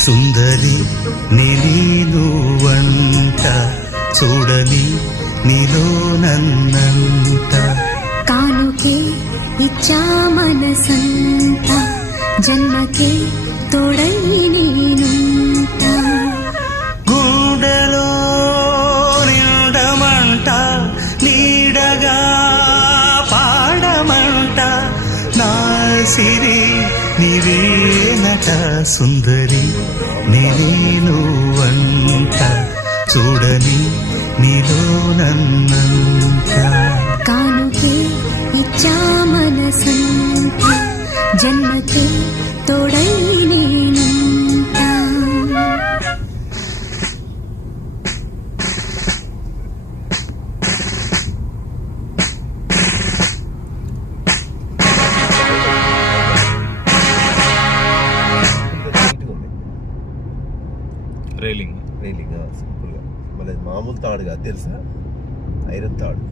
సుందరి నీను వంట చూడని నీలో నన్నంట కానుకే ఇచ్చా మనసంత జన్మకే తోడై నేనుంట గుండెలో నిండమంట నీడగా పాడమంట నా సిరి నీవేనట సుందరి నేను వంట చూడని నీలో నన్నంత కానుకే ఇచ్చా మనసంత జన్మకే తోడై నేనుంట రైలింగ్ సింపుల్గా మళ్ళీ మామూలు తాడు కాదు తెలుసా, ఐరన్ తాడు.